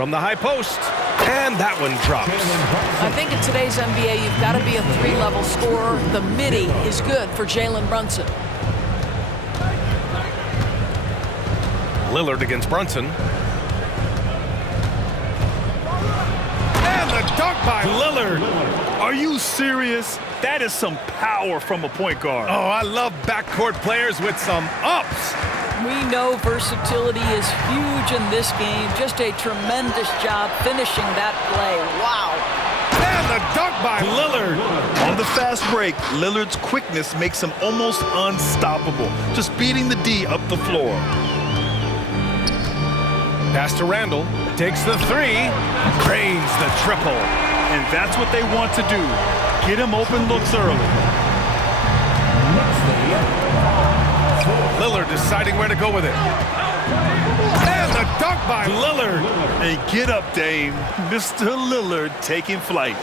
from the high post. And that one drops. I think in today's NBA, you've got to be a three-level scorer. The midi is good for Jalen Brunson. Lillard against Brunson. And the dunk by Lillard. Are you serious? That is some power from a point guard. Oh, I love backcourt players with some ups. We know versatility is huge in this game. Just a tremendous job finishing that play. Wow. And the dunk by Lillard. On the fast break, Lillard's quickness makes him almost unstoppable, just beating the D up the floor. Pass to Randall. Takes the three. Drains the triple. And that's what they want to do. Get him open looks early. Lillard deciding where to go with it. And the dunk by Lillard. And get up, Dame. Mr. Lillard taking flight.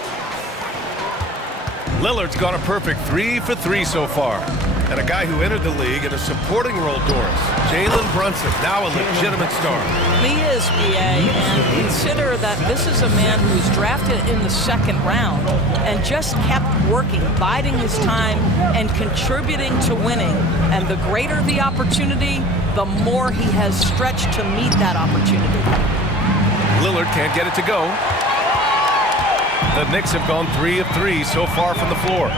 Lillard's got a perfect 3 for 3 so far. And a guy who entered the league in a supporting role, Doris. Jalen Brunson, now a legitimate star. He is, B.A., and consider that this is a man who's drafted in the second round and just kept working, biding his time, and contributing to winning. And the greater the opportunity, the more he has stretched to meet that opportunity. Lillard can't get it to go. The Knicks have gone 3 of 3 so far from the floor.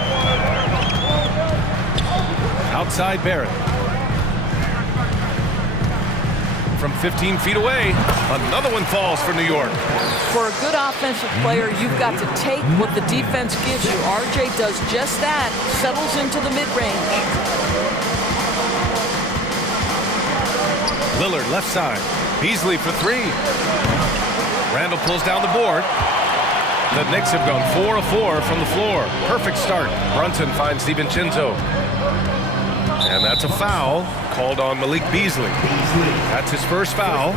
Outside Barrett. From 15 feet away, another one falls for New York. For a good offensive player, you've got to take what the defense gives you. RJ does just that, settles into the mid-range. Lillard left side. Beasley for 3. Randall pulls down the board. The Knicks have gone 4 of 4 from the floor. Perfect start. Brunson finds DiVincenzo. And that's a foul called on Malik Beasley. That's his first foul.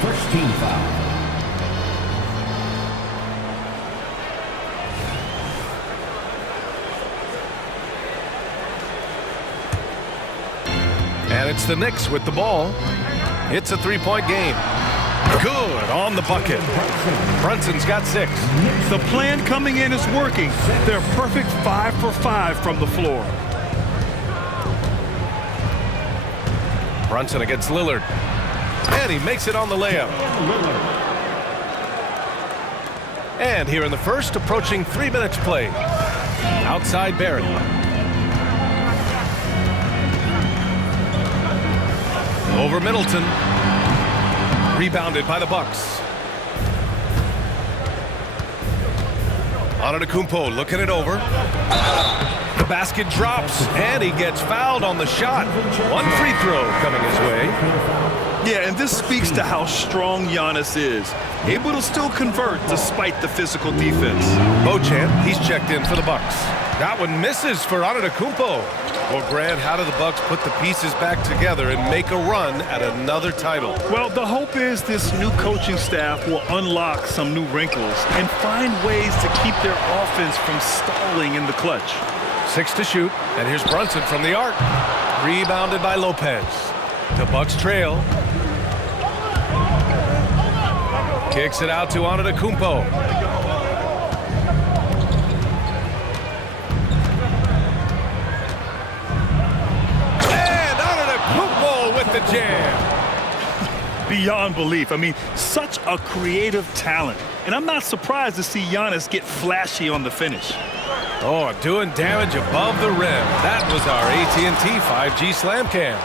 First team foul. And it's the Knicks with the ball. It's a three-point game. Good on the bucket. Brunson's got 6. The plan coming in is working. They're perfect 5 for 5 from the floor. Brunson against Lillard. And he makes it on the layup. And here in the first, approaching 3 minutes played. Outside Barrett. Over Middleton. Rebounded by the Bucks. Antetokounmpo looking it over. The basket drops, and he gets fouled on the shot. One free throw coming his way. Yeah, and this speaks to how strong Giannis is. Able to still convert despite the physical defense. Beauchamp, he's checked in for the Bucks. That one misses for Antetokounmpo. Well, Grant, how do the Bucks put the pieces back together and make a run at another title? Well, the hope is this new coaching staff will unlock some new wrinkles and find ways to keep their offense from stalling in the clutch. 6 to shoot, and here's Brunson from the arc. Rebounded by Lopez. The Bucks trail. Kicks it out to Antetokounmpo. With the jam. Beyond belief. I mean, such a creative talent. And I'm not surprised to see Giannis get flashy on the finish. Oh, doing damage above the rim. That was our AT&T 5G Slam Cam.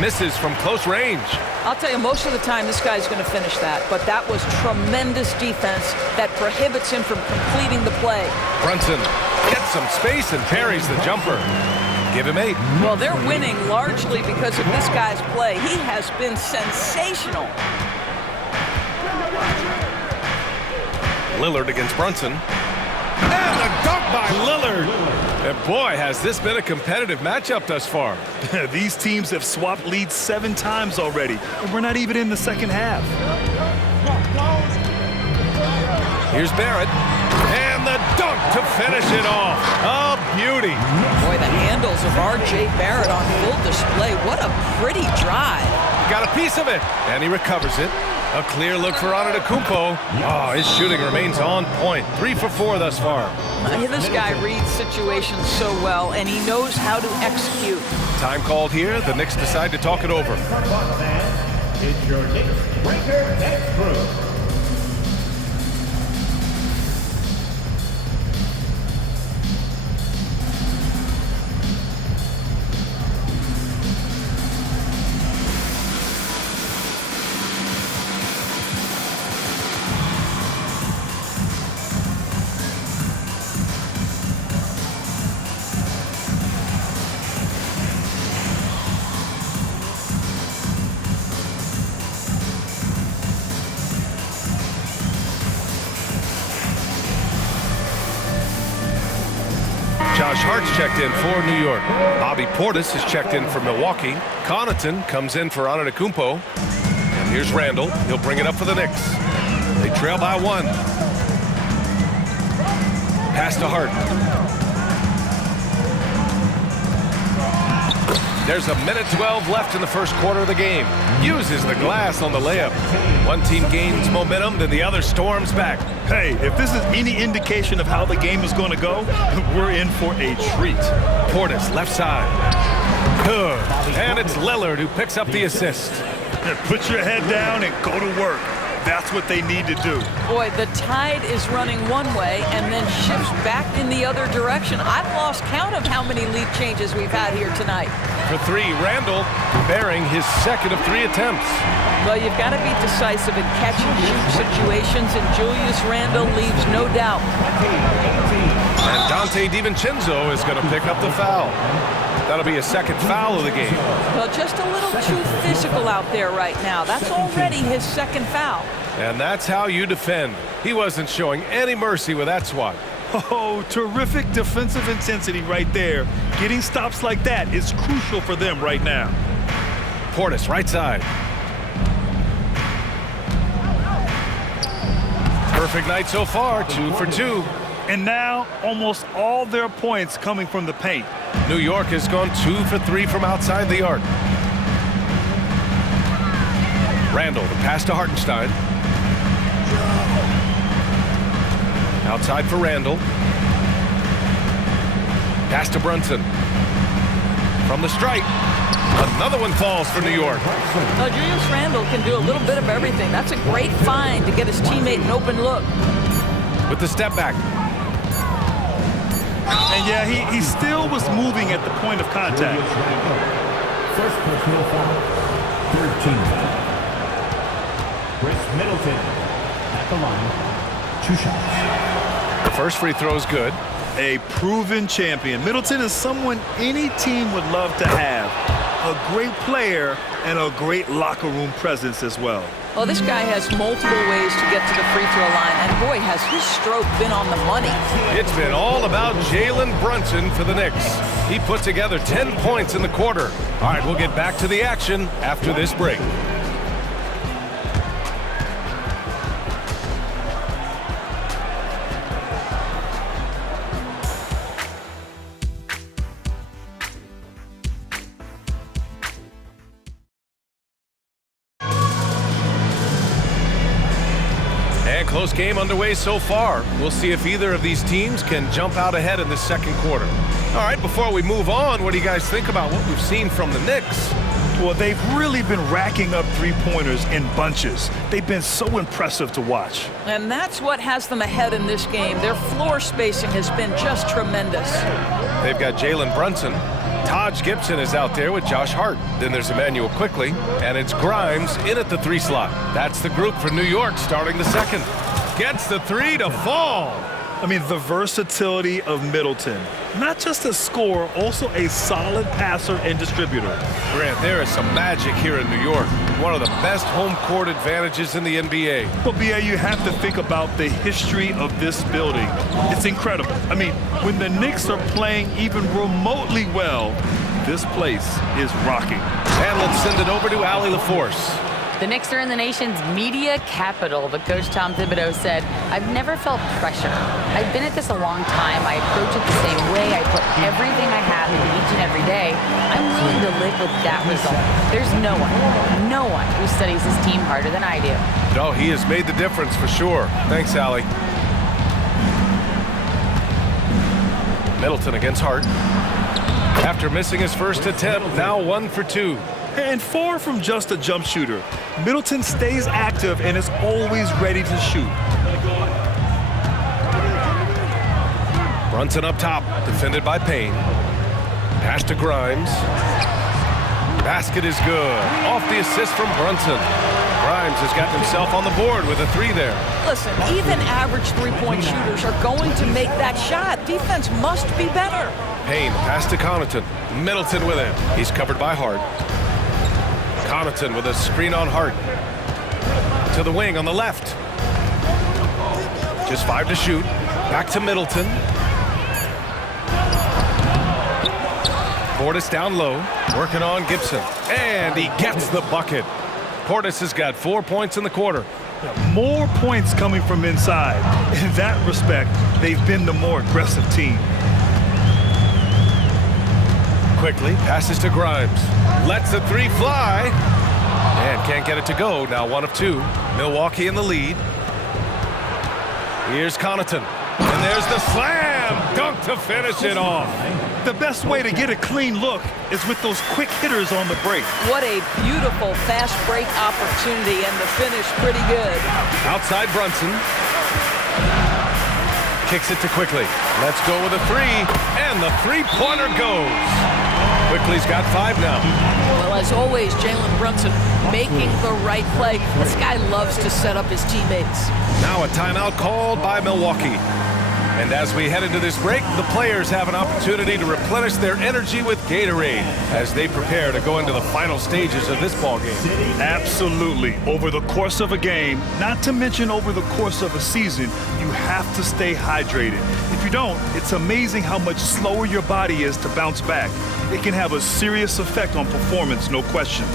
Misses from close range. I'll tell you, most of the time this guy's going to finish that, but that was tremendous defense that prohibits him from completing the play. Brunson gets some space and parries the jumper. Give him 8. Well, they're winning largely because of this guy's play. He has been sensational. Lillard against Brunson. And the dunk by Lillard. And boy, has this been a competitive matchup thus far. These teams have swapped leads 7 times already, and we're not even in the second half. Here's Barrett. And the dunk to finish it off. A beauty. Boy, the hand handles of R.J. Barrett on full display. What a pretty drive. Got a piece of it, and he recovers it. A clear look for Antetokounmpo. Oh, his shooting remains on point. 3 for 4 thus far. This guy reads situations so well, and he knows how to execute. Time called here. The Knicks decide to talk it over. It's your Knicks Breaker Next Group. Josh Hart's checked in for New York. Bobby Portis is checked in for Milwaukee. Connaughton comes in for Antetokounmpo. And here's Randall. He'll bring it up for the Knicks. They trail by 1. Pass to Hart. There's a minute 12 left in the first quarter of the game. Uses the glass on the layup. One team gains momentum, then the other storms back. Hey, if this is any indication of how the game is going to go, we're in for a treat. Portis, left side. Good. And it's Lillard who picks up the assist. Put your head down and go to work. That's what they need to do. Boy, the tide is running one way and then shifts back in the other direction. I've lost count of how many lead changes we've had here tonight. For 3, Randall bearing his second of 3 attempts. Well, you've got to be decisive in catch-and-shoot situations, and Julius Randle leaves no doubt. And Dante DiVincenzo is going to pick up the foul. That'll be a second foul of the game. Well, just a little too physical out there right now. That's already his second foul. And that's how you defend. He wasn't showing any mercy with that swat. Oh, terrific defensive intensity right there. Getting stops like that is crucial for them right now. Portis, right side. Perfect night so far, 2 for 2. And now almost all their points coming from the paint. New York has gone 2 for 3 from outside the arc. Randall, the pass to Hartenstein. Outside for Randall. Pass to Brunson. From the stripe. Another one falls for New York. Well, Julius Randle can do a little bit of everything. That's a great find to get his teammate an open look. With the step back. And yeah, he still was moving at the point of contact. First personal foul. 13 foul. Chris Middleton at the line. 2 shots. The first free throw is good. A proven champion. Middleton is someone any team would love to have. A great player and a great locker room presence as well. Well, this guy has multiple ways to get to the free throw line, and boy, has his stroke been on the money. It's been all about Jalen Brunson for the Knicks. He put together 10 points in the quarter. All right, we'll get back to the action after this break. Close game underway so far. We'll see if either of these teams can jump out ahead in the second quarter. All right, before we move on, what do you guys think about what we've seen from the Knicks? Well, they've really been racking up three-pointers in bunches. They've been so impressive to watch. And that's what has them ahead in this game. Their floor spacing has been just tremendous. They've got Jalen Brunson. Taj Gibson is out there with Josh Hart. Then there's Emmanuel Quickly, and it's Grimes in at the 3 slot. That's the group for New York starting the second. Gets the 3 to fall. I mean, the versatility of Middleton. Not just a scorer, also a solid passer and distributor. Grant, there is some magic here in New York. One of the best home court advantages in the NBA. Well, B.A., you have to think about the history of this building. It's incredible. I mean, when the Knicks are playing even remotely well, this place is rocking. And let's send it over to Allie LaForce. The Knicks are in the nation's media capital, but Coach Tom Thibodeau said, "I've never felt pressure. I've been at this a long time. I approach it the same way. I put everything I have into each and every day. I'm willing to live with that result. There's no one who studies his team harder than I do." No, he has made the difference for sure. Thanks, Allie. Middleton against Hart. After missing his first attempt, now 1 for 2. And far from just a jump shooter, Middleton stays active and is always ready to shoot. Brunson up top, defended by Payne. Pass to Grimes. Basket is good. Off the assist from Brunson. Grimes has gotten himself on the board with a 3 there. Listen, even average three-point shooters are going to make that shot. Defense must be better. Payne, pass to Connaughton. Middleton with him. He's covered by Hart. Connaughton with a screen on Hart. To the wing on the left. Just 5 to shoot. Back to Middleton. Portis down low. Working on Gibson. And he gets the bucket. Portis has got 4 points in the quarter. More points coming from inside. In that respect, they've been the more aggressive team. Quickly passes to Grimes. Lets the 3 fly. And can't get it to go. Now 1 of 2. Milwaukee in the lead. Here's Connaughton. And there's the slam. Dunk to finish it off. The best way to get a clean look is with those quick hitters on the break. What a beautiful fast break opportunity, and the finish pretty good. Outside Brunson. Kicks it to Quickly. Let's go with a 3. And the 3-pointer goes. Quickly's got 5 now. Well, as always, Jalen Brunson making the right play. This guy loves to set up his teammates. Now a timeout called by Milwaukee. And as we head into this break, the players have an opportunity to replenish their energy with Gatorade as they prepare to go into the final stages of this ballgame. Absolutely. Over the course of a game, not to mention over the course of a season, you have to stay hydrated. If you don't, it's amazing how much slower your body is to bounce back. It can have a serious effect on performance, no question.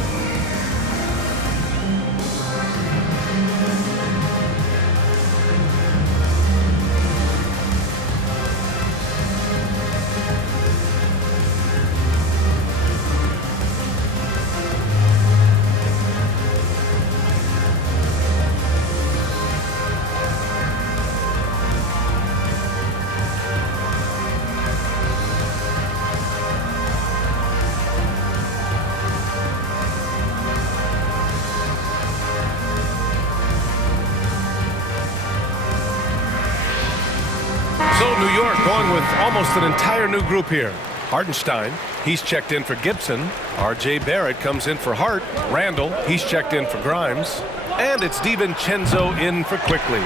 So New York going with almost an entire new group here. Hartenstein, he's checked in for Gibson. R.J. Barrett comes in for Hart. Randall, he's checked in for Grimes. And it's DiVincenzo in for Quickly.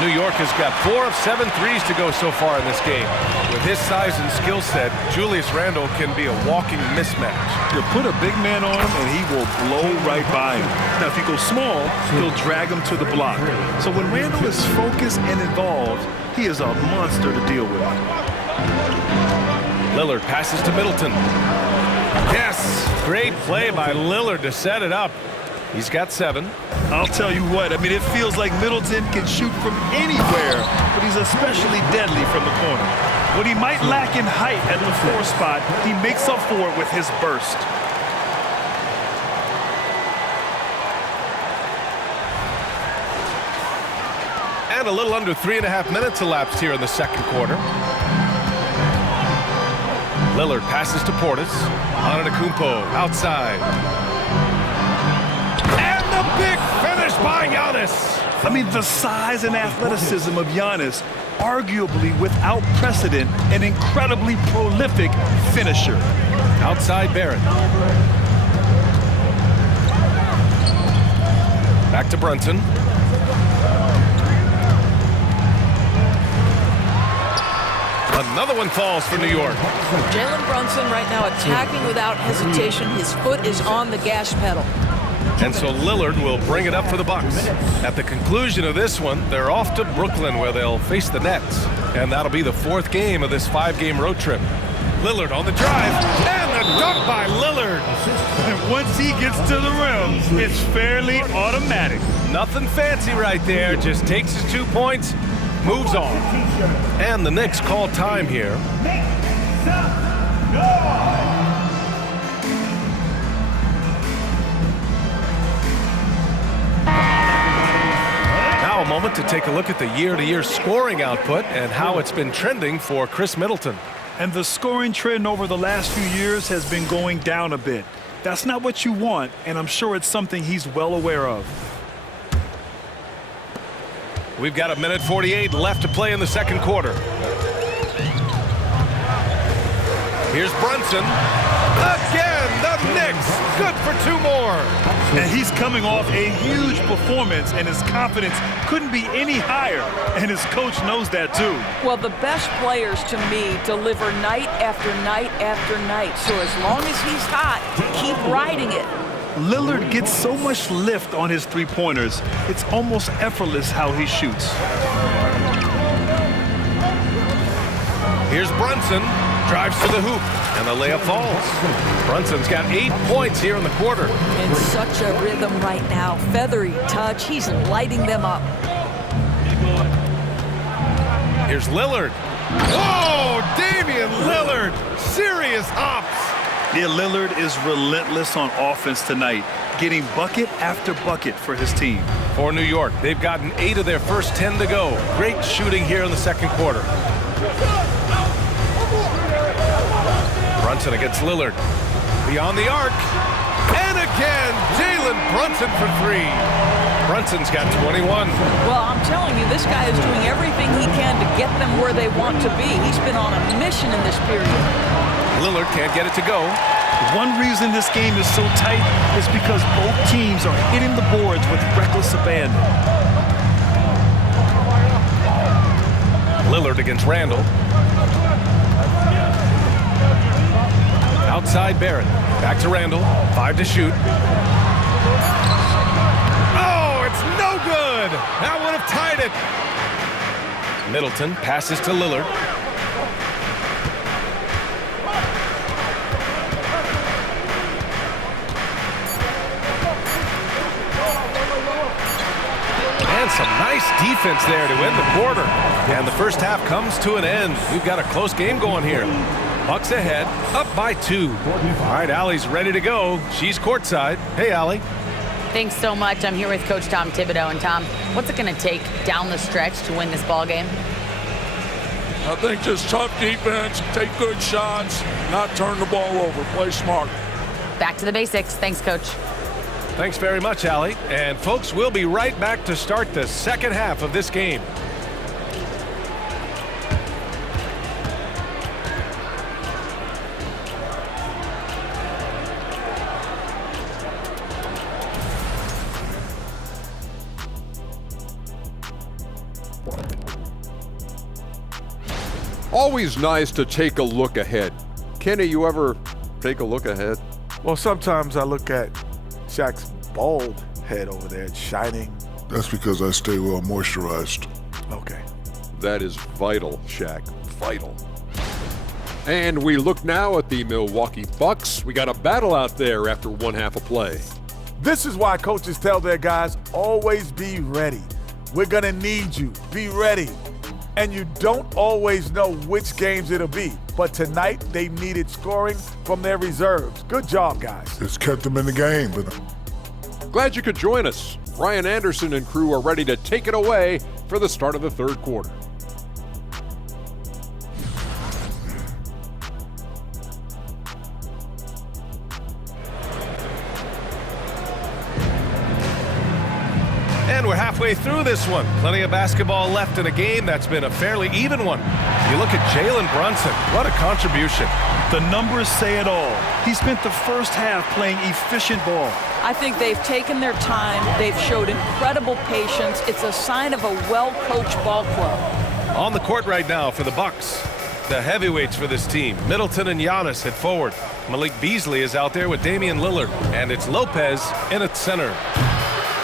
New York has got 4 of 7 threes to go so far in this game. With his size and skill set, Julius Randle can be a walking mismatch. You put a big man on him and he will blow right by him. Now, if you go small, he'll drag him to the block. So when Randle is focused and involved, he is a monster to deal with. Lillard passes to Middleton. Yes, great play by Lillard to set it up. He's got 7. I'll tell you what, I mean, it feels like Middleton can shoot from anywhere, but he's especially deadly from the corner. What he might lack in height at the 4 spot, he makes up for it with his burst. And a little under 3.5 minutes elapsed here in the second quarter. Lillard passes to Portis. Antetokounmpo outside. And the big finish by Giannis. I mean, the size and athleticism of Giannis, arguably without precedent, an incredibly prolific finisher. Outside Barrett. Back to Brunson. Another one falls for New York. Jalen Brunson right now attacking without hesitation. His foot is on the gas pedal. And so Lillard will bring it up for the Bucks. At the conclusion of this one, they're off to Brooklyn where they'll face the Nets. And that'll be the 4th game of this 5-game road trip. Lillard on the drive, and the dunk by Lillard. And once he gets to the rim, it's fairly automatic. Nothing fancy right there, just takes his 2 points, moves on. And the Knicks call time here. Now a moment to take a look at the year-to-year scoring output and how it's been trending for Chris Middleton. And the scoring trend over the last few years has been going down a bit. That's not what you want, and I'm sure it's something he's well aware of. We've got 1:48 left to play in the second quarter. Here's Brunson. Again, the Knicks. Good for 2 more. And he's coming off a huge performance, and his confidence couldn't be any higher. And his coach knows that, too. Well, the best players, to me, deliver night after night after night. So as long as he's hot, keep riding it. Lillard gets so much lift on his three-pointers, it's almost effortless how he shoots. Here's Brunson. Drives to the hoop, and the layup falls. Brunson's got 8 points here in the quarter. In such a rhythm right now. Feathery touch. He's lighting them up. Here's Lillard. Whoa, Damian Lillard. Serious hops. Yeah, Lillard is relentless on offense tonight, getting bucket after bucket for his team. For New York, they've gotten 8 of their first 10 to go. Great shooting here in the second quarter. Brunson against Lillard. Beyond the arc. And again, Jalen Brunson for 3. Brunson's got 21. Well, I'm telling you, this guy is doing everything he can to get them where they want to be. He's been on a mission in this period. Lillard can't get it to go. One reason this game is so tight is because both teams are hitting the boards with reckless abandon. Lillard against Randall. Outside Barrett. Back to Randall. 5 to shoot. Oh, it's no good. That would have tied it. Middleton passes to Lillard. And some nice defense there to end the quarter. And the first half comes to an end. We've got a close game going here. Bucks ahead, up by 2. All right, Allie's ready to go. She's courtside. Hey, Allie. Thanks so much. I'm here with Coach Tom Thibodeau. And Tom, what's it going to take down the stretch to win this ball game? I think just tough defense, take good shots, not turn the ball over, play smart. Back to the basics. Thanks, Coach. Thanks very much, Allie. And folks, we'll be right back to start the second half of this game. Always nice to take a look ahead. Kenny, you ever take a look ahead? Well, sometimes I look at Shaq's bald head over there. It's shining. That's because I stay well moisturized. Okay. That is vital, Shaq. Vital. And we look now at the Milwaukee Bucks. We got a battle out there after one half of play. This is why coaches tell their guys, always be ready. We're going to need you. Be ready. And you don't always know which games it'll be. But tonight, they needed scoring from their reserves. Good job, guys. It's kept them in the game. But Glad you could join us. Ryan Anderson and crew are ready to take it away for the start of the third quarter. And we're halfway through this one. Plenty of basketball left in a game that's been a fairly even one. You look at Jalen Brunson. What a contribution. The numbers say it all. He spent the first half playing efficient ball. I think they've taken their time. They've showed incredible patience. It's a sign of a well-coached ball club. On the court right now for the Bucks, the heavyweights for this team. Middleton and Giannis head forward. Malik Beasley is out there with Damian Lillard. And it's Lopez in at center.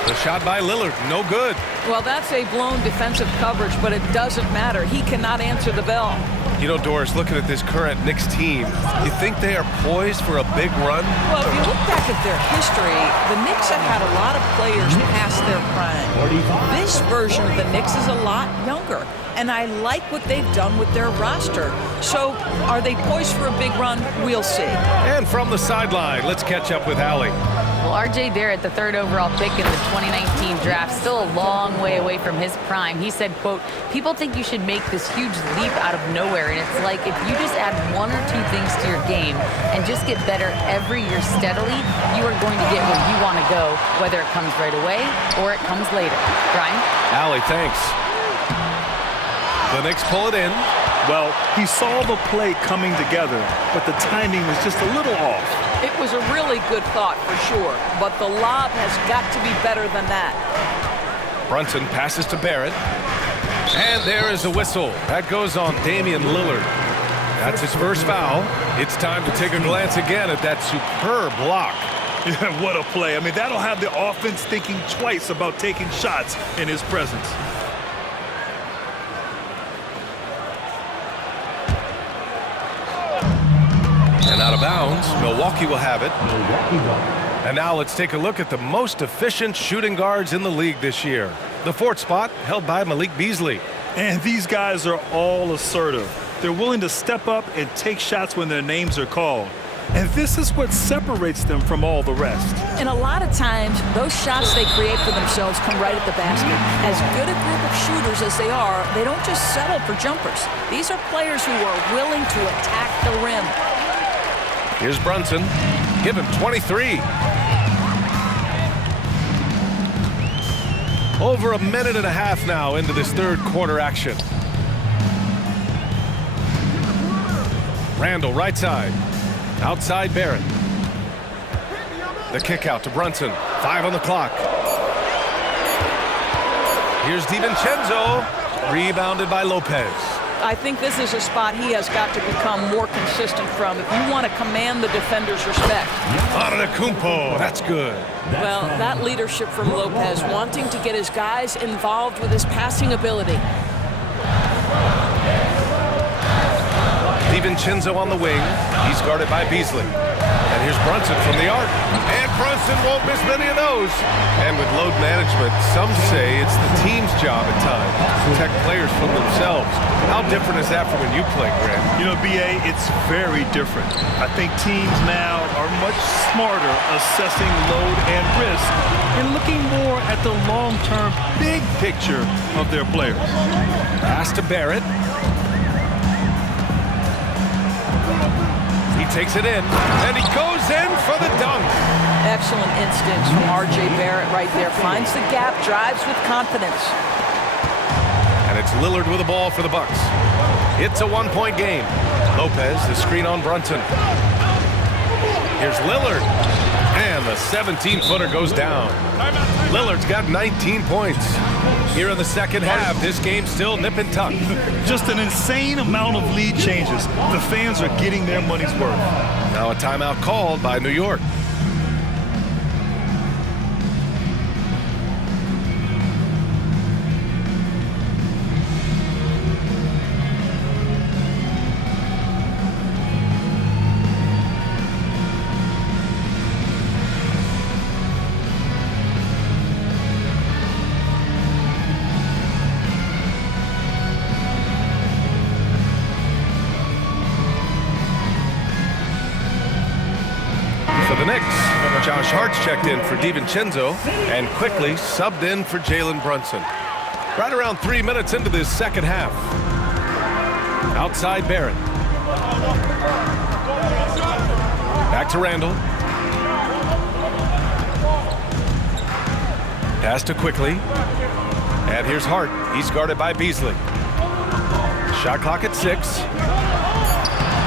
The shot by Lillard, no good. Well, that's a blown defensive coverage, but it doesn't matter. He cannot answer the bell. You know, Doris, looking at this current Knicks team, you think they are poised for a big run? Well, if you look back at their history, the Knicks have had a lot of players past their prime. This version of the Knicks is a lot younger, and I like what they've done with their roster. So, are they poised for a big run? We'll see. And from the sideline, let's catch up with Allie. Well, R.J. Barrett, the third overall pick in the 2019 draft, still a long way away from his prime. He said, quote, "People think you should make this huge leap out of nowhere, and it's like if you just add one or two things to your game and just get better every year steadily, you are going to get where you want to go, whether it comes right away or it comes later." Brian? Allie, thanks. The Knicks pull it in. Well, he saw the play coming together, but the timing was just a little off. It was a really good thought for sure, but the lob has got to be better than that. Brunson passes to Barrett. And there is a whistle. That goes on Damian Lillard. That's his first foul. It's time to take a glance again at that superb block. Yeah, what a play. I mean, that'll have the offense thinking twice about taking shots in his presence. And out of bounds, Milwaukee will have it. And now let's take a look at the most efficient shooting guards in the league this year. The fourth spot held by Malik Beasley. And these guys are all assertive. They're willing to step up and take shots when their names are called. And this is what separates them from all the rest. And a lot of times, those shots they create for themselves come right at the basket. As good a group of shooters as they are, they don't just settle for jumpers. These are players who are willing to attack the rim. Here's Brunson. Give him 23. Over a minute and a half now into this third quarter action. Randall, right side. Outside Barrett. The kick out to Brunson. 5 on the clock. Here's DiVincenzo. Rebounded by Lopez. I think this is a spot he has got to become more consistent from if you want to command the defender's respect. Antetokounmpo, that's good. Well, that leadership from Lopez, wanting to get his guys involved with his passing ability. DiVincenzo on the wing. He's guarded by Beasley. And here's Brunson from the arc. And Brunson won't miss many of those. And with load management, some say it's the team's job at times to protect players from themselves. How different is that from when you played, Grant? You know, B.A., it's very different. I think teams now are much smarter assessing load and risk and looking more at the long-term big picture of their players. Pass to Barrett. He takes it in, and he goes in for the dunk. Excellent instincts from R.J. Barrett right there. Finds the gap, drives with confidence. And it's Lillard with the ball for the Bucks. It's a one-point game. Lopez, the screen on Brunson. Here's Lillard. And the 17-footer goes down. Lillard's got 19 points. Here in the second half, this game's still nip and tuck. Just an insane amount of lead changes. The fans are getting their money's worth. Now a timeout called by New York. Josh Hart's checked in for DiVincenzo and quickly subbed in for Jalen Brunson. Right around 3 minutes into this second half. Outside Barrett. Back to Randall. Pass to quickly. And here's Hart. He's guarded by Beasley. Shot clock at 6.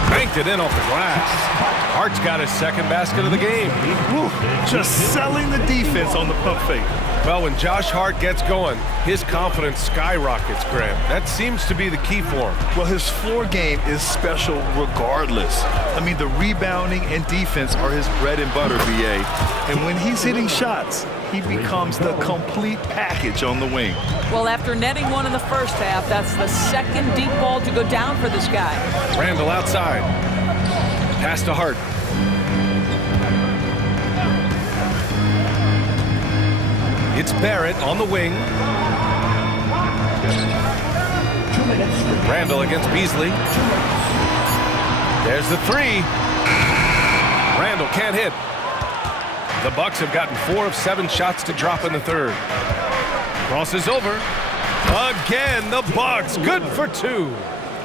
Banked it in off the glass. Hart's got his second basket of the game. Woo, just selling the defense on the pump fake. Well, when Josh Hart gets going, his confidence skyrockets, Graham. That seems to be the key for him. Well, his floor game is special regardless. I mean, the rebounding and defense are his bread and butter, BA. And when he's hitting shots, he becomes the complete package on the wing. Well, after netting one in the first half, that's the second deep ball to go down for this guy. Randall outside. Pass to Hart. It's Barrett on the wing. 2 minutes. Randall against Beasley. There's the three. Randall can't hit. The Bucks have gotten 4 of 7 shots to drop in the third. Crosses over. Again, the Bucks. Good for 2.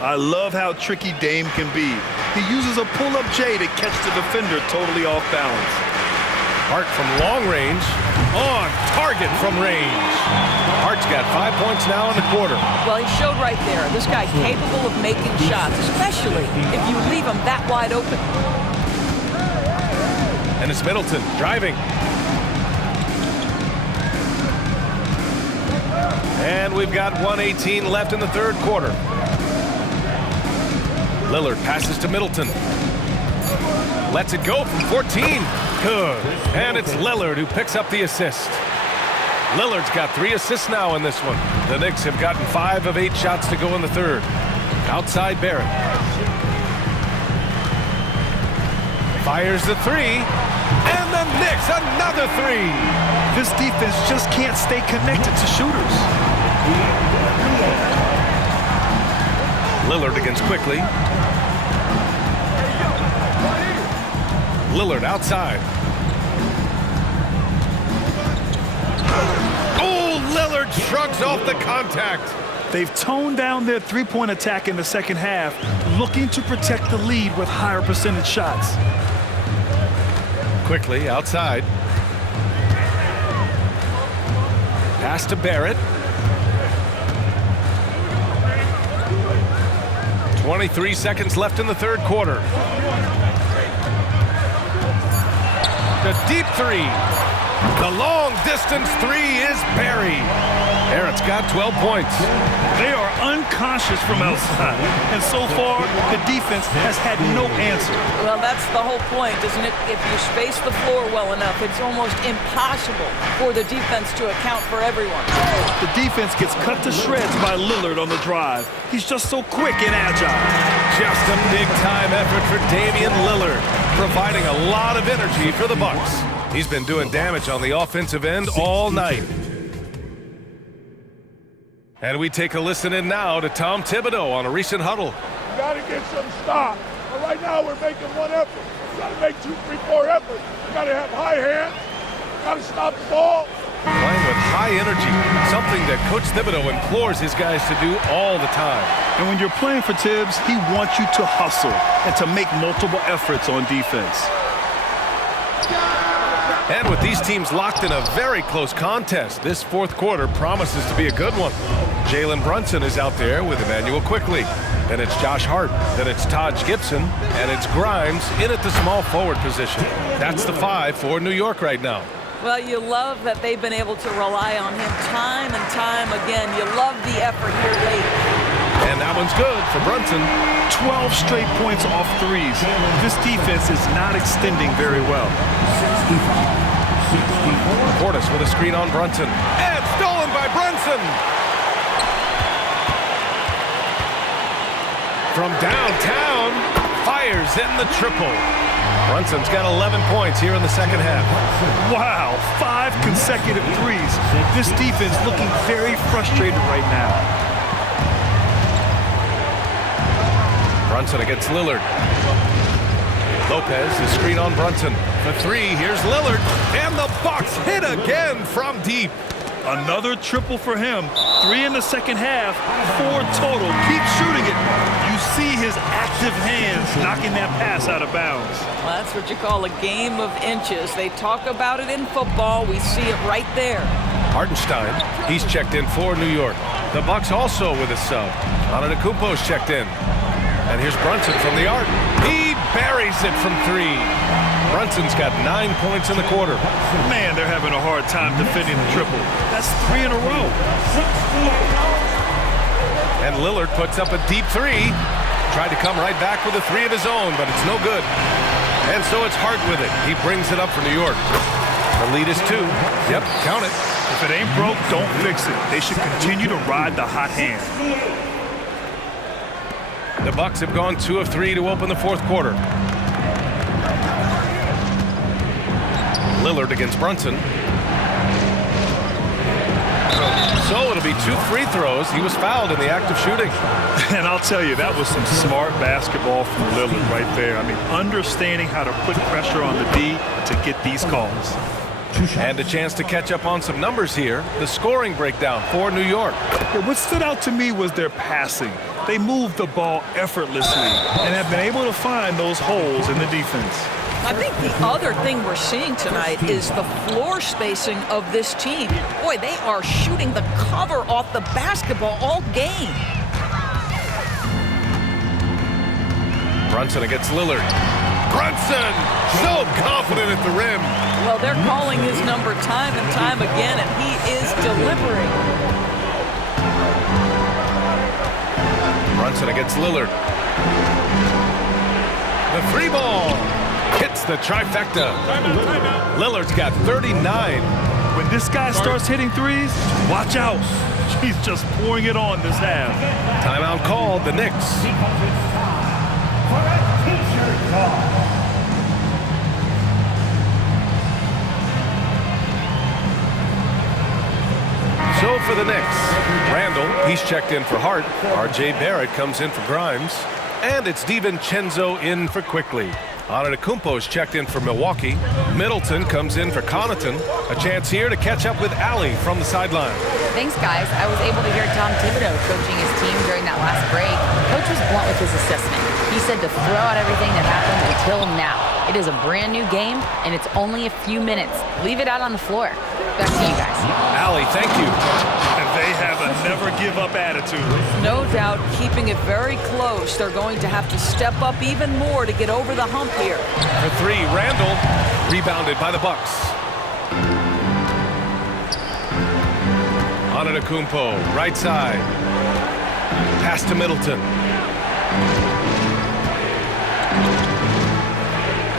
I love how tricky Dame can be. He uses a pull-up J to catch the defender totally off balance. Hart from long range. On target from range. Hart's got 5 points now in the quarter. Well, he showed right there. This guy capable of making shots, especially if you leave him that wide open. And it's Middleton driving. And we've got 1:18 left in the third quarter. Lillard passes to Middleton. Lets it go from 14. Good. And it's Lillard who picks up the assist. Lillard's got 3 assists now in this one. The Knicks have gotten 5 of 8 shots to go in the third. Outside Barrett. Fires the 3. And the Knicks another 3. This defense just can't stay connected to shooters. Lillard against Quickly. Lillard outside. Oh, Lillard shrugs off the contact. They've toned down their three-point attack in the second half, looking to protect the lead with higher percentage shots. Quickly outside. Pass to Barrett. 23 seconds left in the third quarter. The deep 3. The long distance 3 is buried. Barrett's got 12 points. They are unconscious from outside, and so far, the defense has had no answer. Well, that's the whole point, isn't it? If you space the floor well enough, it's almost impossible for the defense to account for everyone. The defense gets cut to shreds by Lillard on the drive. He's just so quick and agile. Just a big-time effort for Damian Lillard, providing a lot of energy for the Bucks. He's been doing damage on the offensive end all night. And we take a listen in now to Tom Thibodeau on a recent huddle. You got to get some stop. But right now we're making one effort. You got to make 2, 3, 4 efforts. You got to have high hands. You got to stop the ball. Playing with high energy, something that Coach Thibodeau implores his guys to do all the time. And when you're playing for Tibbs, he wants you to hustle and to make multiple efforts on defense. And with these teams locked in a very close contest, this fourth quarter promises to be a good one. Jalen Brunson is out there with Emmanuel Quickly. Then it's Josh Hart. Then it's Taj Gibson. And it's Grimes in at the small forward position. That's the 5 for New York right now. Well, you love that they've been able to rely on him time and time again. You love the effort here late. And that one's good for Brunson. 12 straight points off threes. This defense is not extending very well. 64. Portis with a screen on Brunson. And stolen by Brunson. From downtown, fires in the triple. Brunson's got 11 points here in the second half. Wow, 5 consecutive threes. This defense looking very frustrated right now. Brunson against Lillard. Lopez, the screen on Brunson. The 3, here's Lillard. And the Bucks hit again from deep. Another triple for him. 3 in the second half, 4 total. Keep shooting it. You see his active hands knocking that pass out of bounds. Well, that's what you call a game of inches. They talk about it in football. We see it right there. Hartenstein, he's checked in for New York. The Bucks also with a sub. Antetokounmpo's checked in. And here's Brunson from the arc. He buries it from 3. Brunson's got 9 points in the quarter. Man, they're having a hard time defending the triple. That's 3 in a row. And Lillard puts up a deep 3. Tried to come right back with a 3 of his own, but it's no good. And so it's Hart with it. He brings it up for New York. The lead is 2. Yep, count it. If it ain't broke, don't fix it. They should continue to ride the hot hand. The Bucks have gone 2 of 3 to open the 4th quarter. Lillard against Brunson. So it'll be 2 free throws. He was fouled in the act of shooting. And I'll tell you, that was some smart basketball from Lillard right there. I mean, understanding how to put pressure on the D to get these calls. And a chance to catch up on some numbers here. The scoring breakdown for New York. What stood out to me was their passing. They moved the ball effortlessly and have been able to find those holes in the defense. I think the other thing we're seeing tonight is the floor spacing of this team. Boy, they are shooting the cover off the basketball all game. Brunson against Lillard. Brunson, so confident at the rim. Well, they're calling his number time and time again, and he is delivering. Brunson against Lillard. The 3 ball hits the trifecta. Lillard's got 39. When this guy starts hitting threes, watch out. He's just pouring it on this half. Timeout called, the Knicks. So for the Knicks, Randall, he's checked in for Hart. R.J. Barrett comes in for Grimes. And it's DiVincenzo in for Quickly. Antetokounmpo's checked in for Milwaukee. Middleton comes in for Connaughton. A chance here to catch up with Allie from the sideline. Thanks, guys. I was able to hear Tom Thibodeau coaching his team during that last break. Coach was blunt with his assessment. He said to throw out everything that happened until now. It is a brand new game, and it's only a few minutes. Leave it out on the floor. Back to you guys. Allie, thank you. And they have a never-give-up attitude. No doubt, keeping it very close. They're going to have to step up even more to get over the hump here. For 3, Randall, rebounded by the Bucks. Antetokounmpo, right side. Pass to Middleton.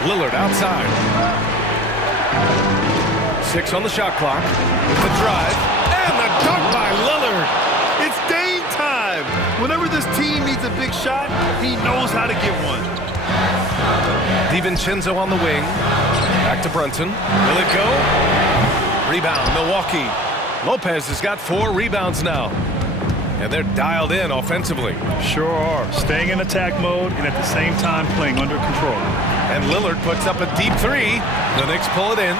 Lillard outside. 6 on the shot clock. With the drive. And the dunk by Lillard. It's Dame time. Whenever this team needs a big shot, he knows how to get one. DiVincenzo on the wing. Back to Brunson. Will it go? Rebound, Milwaukee. Lopez has got 4 rebounds now. And they're dialed in offensively. Sure are. Staying in attack mode and at the same time playing under control. And Lillard puts up a deep 3. The Knicks pull it in.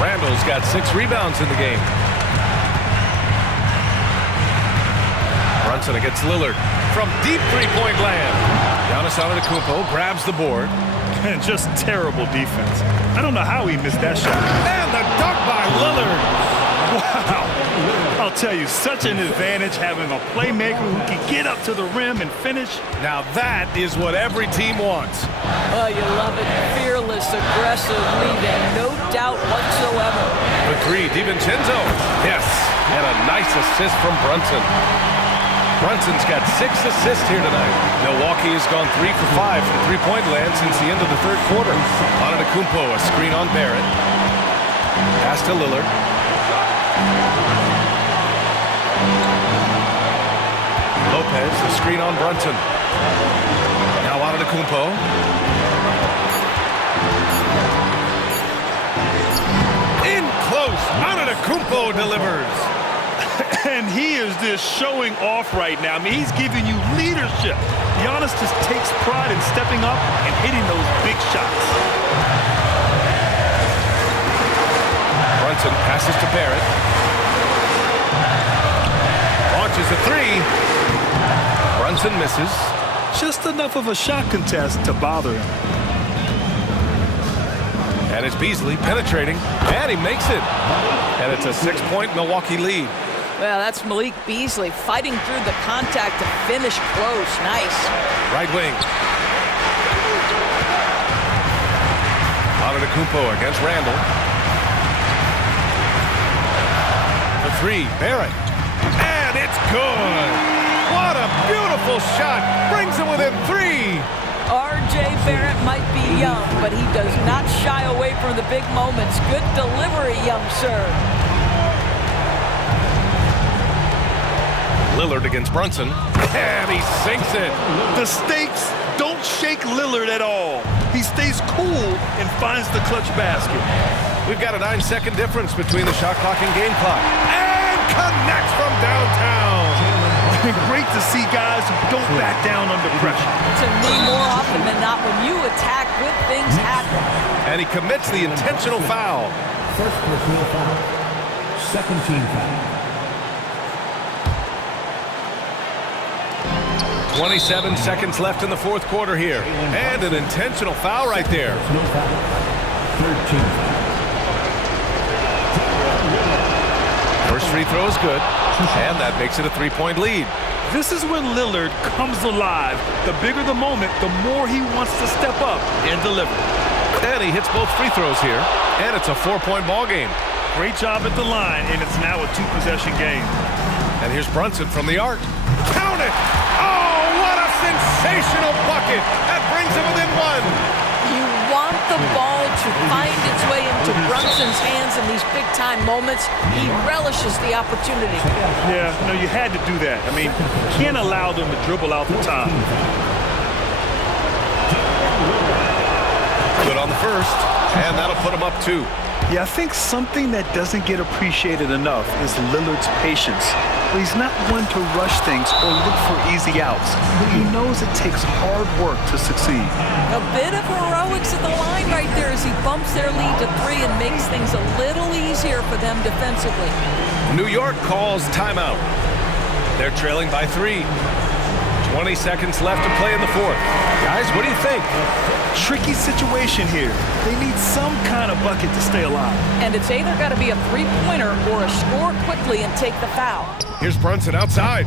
Randall's got 6 rebounds in the game. Brunson against Lillard from deep 3-point land. Giannis Antetokounmpo grabs the board. And just terrible defense. I don't know how he missed that shot. And the dunk by Lillard. Wow. I'll tell you, such an advantage having a playmaker who can get up to the rim and finish. Now that is what every team wants. Oh, you love it. Fearless, aggressive, leaving no doubt whatsoever. The 3, DiVincenzo. Yes, and a nice assist from Brunson. Brunson's got 6 assists here tonight. Milwaukee has gone 3 for 5 from 3-point land since the end of the 3rd quarter. Antetokounmpo, a screen on Barrett. Pass to Lillard. Lopez, the screen on Brunson. Now Antetokounmpo. In close, Antetokounmpo delivers. And he is just showing off right now. I mean, he's giving you leadership. Giannis just takes pride in stepping up and hitting those big shots. Brunson passes to Barrett. Launches a 3. Brunson misses. Just enough of a shot contest to bother him. And it's Beasley penetrating, and he makes it. And it's a 6-point Milwaukee lead. Well, that's Malik Beasley fighting through the contact to finish close. Nice. Right wing. Antetokounmpo against Randall. The three, Barrett. And it's good. What a beautiful shot. Brings him within 3. R.J. Barrett might be young, but he does not shy away from the big moments. Good delivery, young sir. Lillard against Brunson. And he sinks it. The stakes don't shake Lillard at all. He stays cool and finds the clutch basket. We've got a 9-second difference between the shot clock and game clock. And connects from downtown. Great to see guys who don't back down under pressure. To me, more often than not, when you attack, good things happen. And he commits the intentional foul. First personal foul. Second team foul. 27 seconds left in the fourth quarter here. And an intentional foul right there. No foul. Third team foul. First free throw is good. And that makes it a 3-point lead. This is when Lillard comes alive. The bigger the moment, the more he wants to step up and deliver. And he hits both free throws here. And it's a 4-point ball game. Great job at the line, and it's now a 2-possession game. And here's Brunson from the arc. Count it! Oh, what a sensational bucket! That brings him within 1. You want the ball to find its way into Brunson's hands in these big-time moments. He relishes the opportunity. Yeah, you had to do that. I mean, you can't allow them to dribble out the time. Good on the first, and that'll put him up 2. Yeah, I think something that doesn't get appreciated enough is Lillard's patience. He's not one to rush things or look for easy outs. He knows it takes hard work to succeed. A bit of heroics at the line right there as he bumps their lead to 3 and makes things a little easier for them defensively. New York calls timeout. They're trailing by 3. 20 seconds left to play in the fourth. Guys, what do you think? Tricky situation here. They need some kind of bucket to stay alive. And it's either got to be a 3-pointer or a score quickly and take the foul. Here's Brunson outside.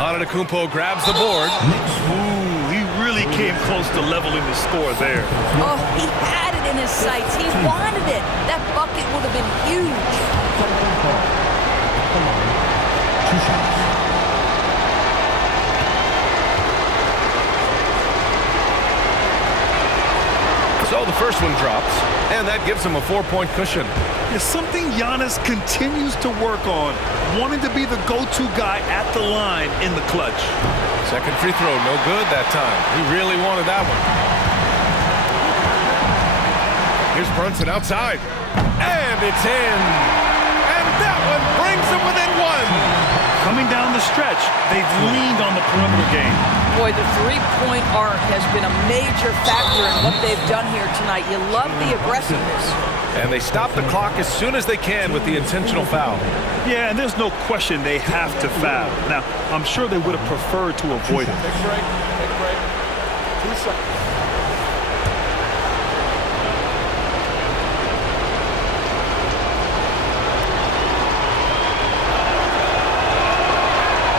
Antetokounmpo grabs the board. Ooh, he really came close to leveling the score there. Oh, he had it in his sights. He wanted it. That bucket would have been huge. Two shots. So the first one drops, and that gives him a 4-point cushion. It's something Giannis continues to work on, wanting to be the go-to guy at the line in the clutch. Second free throw, no good that time. He really wanted that one. Here's Brunson outside, and it's in. And that one brings him within 1. Coming down the stretch, they've leaned on the perimeter game. Boy, the 3-point arc has been a major factor in what they've done here tonight. You love the aggressiveness. And they stop the clock as soon as they can with the intentional foul. Yeah, and there's no question they have to foul. Now, I'm sure they would have preferred to avoid it. Take break. 2 seconds.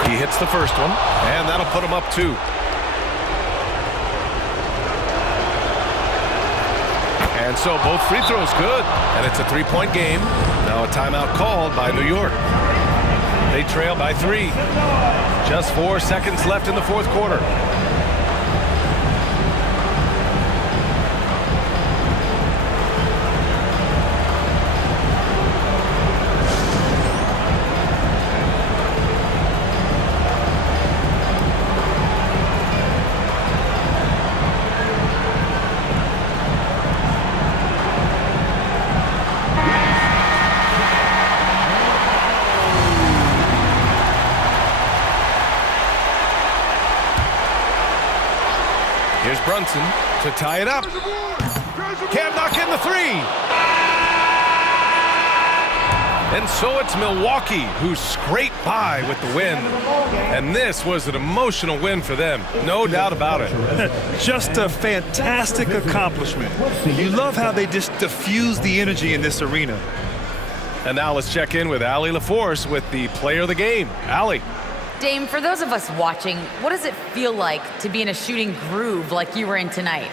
He hits the first one, and that'll put him up 2. And so both free throws good, and it's a 3-point game. Now a timeout called by New York. They trail by 3. Just 4 seconds left in the fourth quarter. Here's Brunson to tie it up. Can't knock in the 3. And so it's Milwaukee who scraped by with the win. And this was an emotional win for them, no doubt about it. Just a fantastic accomplishment. You love how they just diffuse the energy in this arena. And now let's check in with Allie LaForce with the player of the game. Allie. Dame, for those of us watching, what does it feel like to be in a shooting groove like you were in tonight?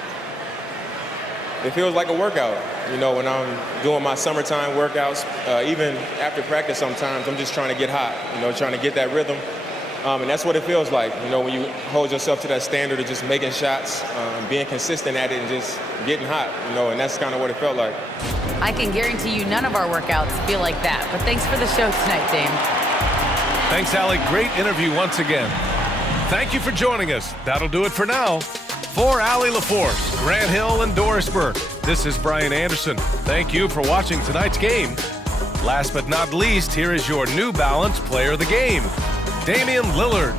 It feels like a workout. You know, when I'm doing my summertime workouts, even after practice sometimes, I'm just trying to get hot, you know, trying to get that rhythm. And that's what it feels like, you know, when you hold yourself to that standard of just making shots, being consistent at it and just getting hot, you know, and that's kind of what it felt like. I can guarantee you none of our workouts feel like that, but thanks for the show tonight, Dame. Thanks, Allie. Great interview once again. Thank you for joining us. That'll do it for now. For Allie LaForce, Grant Hill, and Dorisburg, this is Brian Anderson. Thank you for watching tonight's game. Last but not least, here is your New Balance player of the game, Damian Lillard.